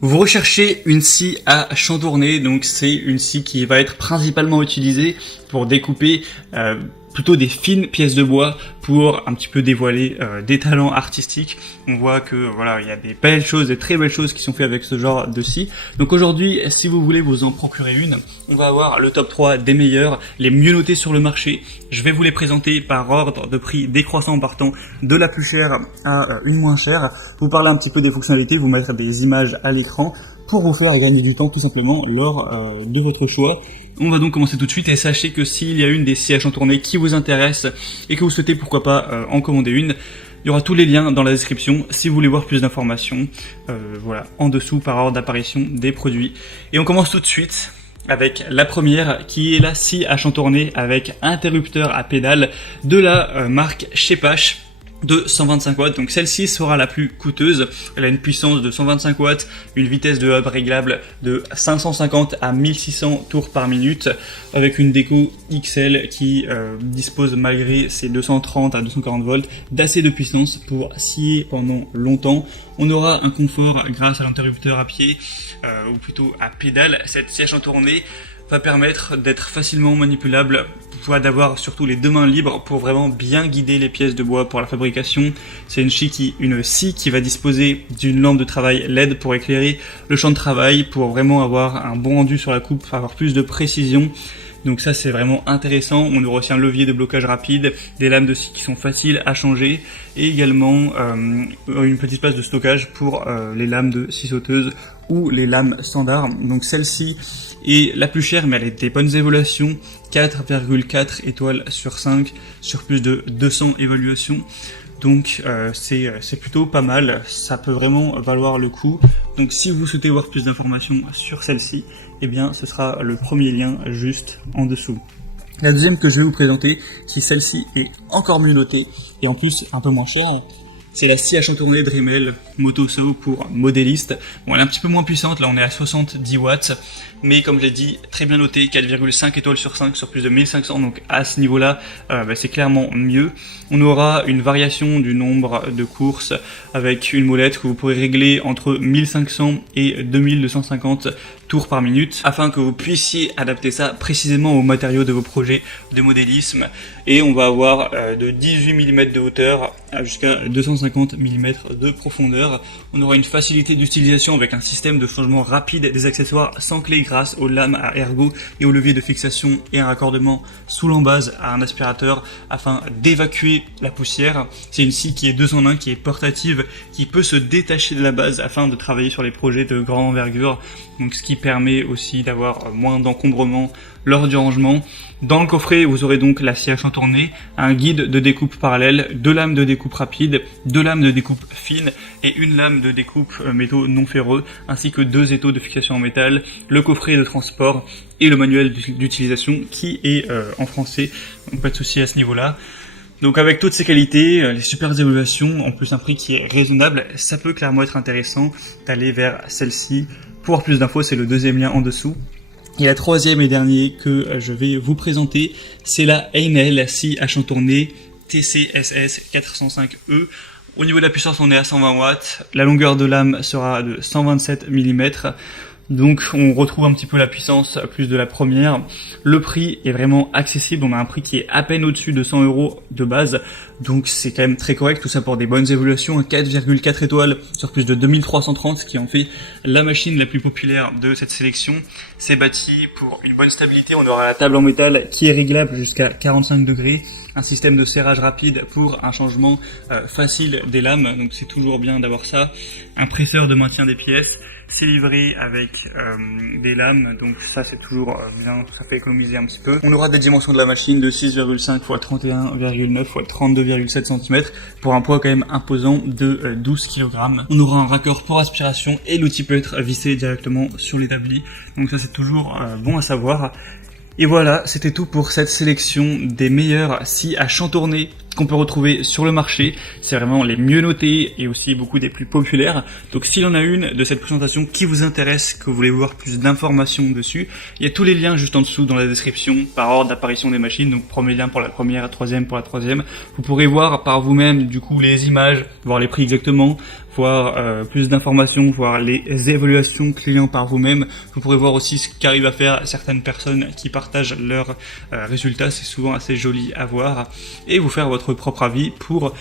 Vous recherchez une scie à chantourner, donc c'est une scie qui va être principalement utilisée pour découper plutôt des fines pièces de bois pour un petit peu dévoiler des talents artistiques. On voit que voilà, il y a des belles choses, des très belles choses qui sont faites avec ce genre de scie. Donc aujourd'hui, si vous voulez vous en procurer une, on va avoir le top 3 des meilleurs, les mieux notés sur le marché. Je vais vous les présenter par ordre de prix décroissant en partant de la plus chère à une moins chère. Vous parler un petit peu des fonctionnalités, vous mettre des images à l'écran pour vous faire gagner du temps tout simplement lors de votre choix. On va donc commencer tout de suite et sachez que s'il y a une des scies à chantourner qui vous intéresse et que vous souhaitez pourquoi pas en commander une, il y aura tous les liens dans la description si vous voulez voir plus d'informations, voilà, en dessous par ordre d'apparition des produits. Et on commence tout de suite avec la première qui est la scie à chantourner avec interrupteur à pédale de la marque Shepash de 125 watts. Donc celle-ci sera la plus coûteuse. Elle a une puissance de 125 watts, une vitesse de hub réglable de 550 à 1600 tours par minute avec une déco XL qui dispose malgré ses 230 à 240 volts d'assez de puissance pour scier pendant longtemps. On aura un confort grâce à l'interrupteur à pied ou plutôt à pédale. Cette scie à chantourner va permettre d'être facilement manipulable, d'avoir surtout les deux mains libres pour vraiment bien guider les pièces de bois pour la fabrication. C'est une scie qui va disposer d'une lampe de travail LED pour éclairer le champ de travail, pour vraiment avoir un bon rendu sur la coupe, avoir plus de précision. Donc ça c'est vraiment intéressant. On aura aussi un levier de blocage rapide, des lames de scie qui sont faciles à changer et également une petite place de stockage pour les lames de scie sauteuse ou les lames standards. Donc celle-ci est la plus chère mais elle a des bonnes évaluations, 4,4 étoiles sur 5 sur plus de 200 évaluations. Donc c'est plutôt pas mal, ça peut vraiment valoir le coup. Donc si vous souhaitez voir plus d'informations sur celle-ci, eh bien ce sera le premier lien juste en dessous. La deuxième que je vais vous présenter, si celle-ci est encore mieux notée et en plus un peu moins chère, c'est la scie à chantourner Dremel Moto Saw pour modéliste. Bon, elle est un petit peu moins puissante, là on est à 70 watts, mais comme j'ai dit, très bien notée, 4,5 étoiles sur 5 sur plus de 1500, donc à ce niveau-là, c'est clairement mieux. On aura une variation du nombre de courses avec une molette que vous pourrez régler entre 1500 et 2250 tours par minute afin que vous puissiez adapter ça précisément aux matériaux de vos projets de modélisme. Et on va avoir de 18 mm de hauteur jusqu'à 250 mm de profondeur. On aura une facilité d'utilisation avec un système de changement rapide des accessoires sans clé grâce aux lames à ergot et au levier de fixation et un raccordement sous l'embase à un aspirateur afin d'évacuer la poussière. C'est une scie qui est 2 en 1, qui est portative, qui peut se détacher de la base afin de travailler sur les projets de grande envergure. Donc ce qui permet aussi d'avoir moins d'encombrement lors du rangement. Dans le coffret, vous aurez donc la scie à chantourner, un guide de découpe parallèle, 2 lames de découpe rapide, 2 lames de découpe fine et une lame de découpe métaux non ferreux, ainsi que 2 étaux de fixation en métal, le coffret de transport et le manuel d'utilisation qui est en français, donc pas de souci à ce niveau-là. Donc avec toutes ces qualités, les super évaluations, en plus un prix qui est raisonnable, ça peut clairement être intéressant d'aller vers celle-ci. Pour avoir plus d'infos, c'est le deuxième lien en dessous. Et la troisième et dernière que je vais vous présenter, c'est la Einel scie à chantourner TCSS 405E. Au niveau de la puissance, on est à 120 watts. La longueur de lame sera de 127 mm. Donc on retrouve un petit peu la puissance plus de la première. Le prix est vraiment accessible, on a un prix qui est à peine au-dessus de 100 € de base, donc c'est quand même très correct, tout ça pour des bonnes évaluations, 4,4 étoiles sur plus de 2330, ce qui en fait la machine la plus populaire de cette sélection. C'est bâti pour une bonne stabilité, on aura la table en métal qui est réglable jusqu'à 45 degrés, un système de serrage rapide pour un changement facile des lames, donc c'est toujours bien d'avoir ça, un presseur de maintien des pièces. C'est livré avec des lames, donc ça c'est toujours bien, ça fait économiser un petit peu. On aura des dimensions de la machine de 6,5 x 31,9 x 32,7 cm pour un poids quand même imposant de 12 kg. On aura un raccord pour aspiration et l'outil peut être vissé directement sur l'établi, donc ça c'est toujours bon à savoir. Et voilà, c'était tout pour cette sélection des meilleures scies à chantourner qu'on peut retrouver sur le marché. C'est vraiment les mieux notés et aussi beaucoup des plus populaires. Donc s'il y en a une de cette présentation qui vous intéresse, que vous voulez voir plus d'informations dessus, il y a tous les liens juste en dessous dans la description par ordre d'apparition des machines. Donc premier lien pour la première, troisième pour la troisième. Vous pourrez voir par vous-même du coup les images, voir les prix exactement, voir plus d'informations, voir les évaluations clients par vous-même. Vous pourrez voir aussi ce qu'arrivent à faire certaines personnes qui partagent leurs résultats. C'est souvent assez joli à voir et vous faire votre propre avis pour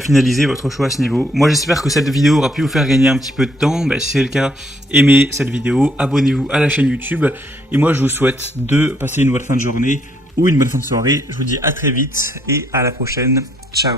finaliser votre choix à ce niveau. Moi j'espère que cette vidéo aura pu vous faire gagner un petit peu de temps. Si c'est le cas, aimez cette vidéo, abonnez-vous à la chaîne YouTube et moi je vous souhaite de passer une bonne fin de journée ou une bonne fin de soirée. Je vous dis à très vite et à la prochaine. Ciao.